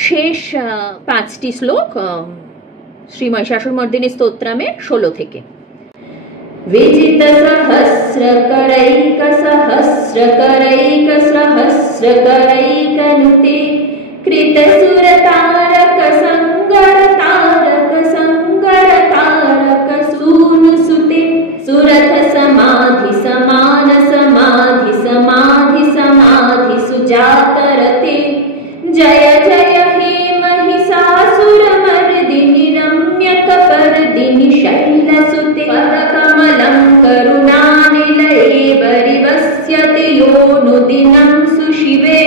शेष 5टी श्लोक श्री महिषासुरमर्दिनी स्तोत्रमे 16 থেকে। विजित सहस्रकरैक सहस्रकरैक सहस्रकरैकनुते कृत सुरतारक संगरतारक संगरतारक सूनुसुते सुरथ समाधि समान समाधि समाधि समाधि सुजातरते जय जय हे महिषासुरमर्दिनि रम्यकपर्दिनि शैलसुते पदकमलं करुणानिलये परिवस्यते योऽनुदिनं सुशिवे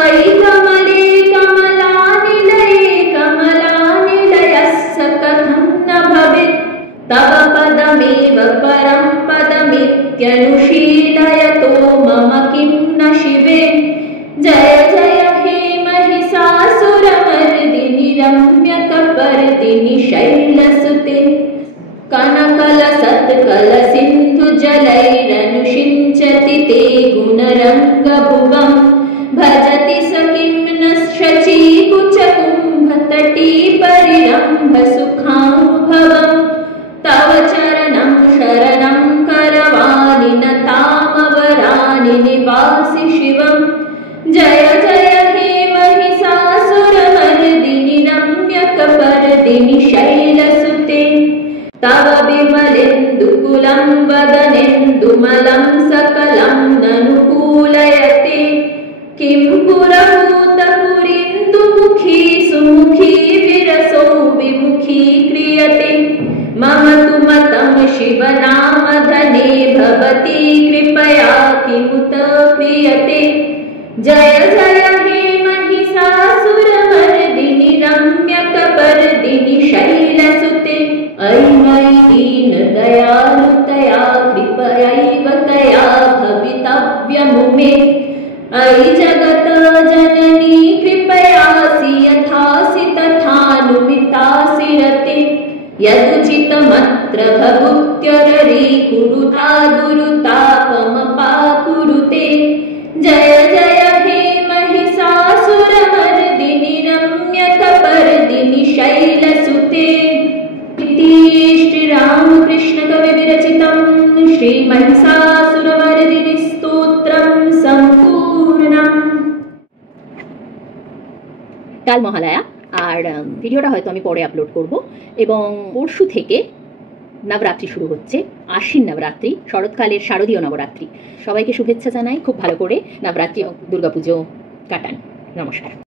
अयि कमले कमलानिलये कमलानिलयस्य कथं न भवेत् तव पदमेव परं पदमित्यनुशीलयतो मम किं न शिवे जय जय हे महिषासुरमर्दिनि रम्यकपर्दिनि शैलसुते कनकलसत्कलसिन्धुजलैरनुषिञ्चति ते गुणरङ्गभुवं भजति स किं न शचीकुचकुम्भतटी परिरम्भसुखानुभवं तव चरणं शरणं करवाणि न तामवराणि निवासि शिवं जय जय हे महिषासुरमर्दिनि रम्यकपर्दिनि शैलसुते तव विमलेन्दुकुलं वदनेन्दुमलं सकलं ननुकूलयते किं पुरभूतपुरीन्दुमुखी सुमुखी विरसो विमुखी क्रियते मम तु मतं शिवनामधने भवती कृपया किमुत क्रियते जय जय हे महिषासुरमर्दिनि रम्यकपर्दिनि शैलसुते अयि मयि दीनदयालुतया कृपयैव तया भवितव्यमुमे अयि जगतजननी कृपयासि यथासि तथानुमितासि रते यदुचितमत्र भवुत्यररी कुरुता दुरुतापमपाकुरुते जय जय हे महिषासुरमर्दिनि रम्यकपर्दिनि शैलसुते श्रीरामकृष्ण कवि विरचितं श्री महिषासुरमर्दिनी स्तोत्रम सम्पूर्णम्। কাল মহালয়া আর ভিডিওটা হয়তো আমি পরে আপলোড করব এবং পরশু থেকে নবরাত্রি শুরু হচ্ছে, আশ্বিন নবরাত্রি, শরৎকালের শারদীয় নবরাত্রি। সবাইকে শুভেচ্ছা জানাই, খুব ভালো করে নবরাত্রি ও দুর্গাপুজো কাটান। নমস্কার।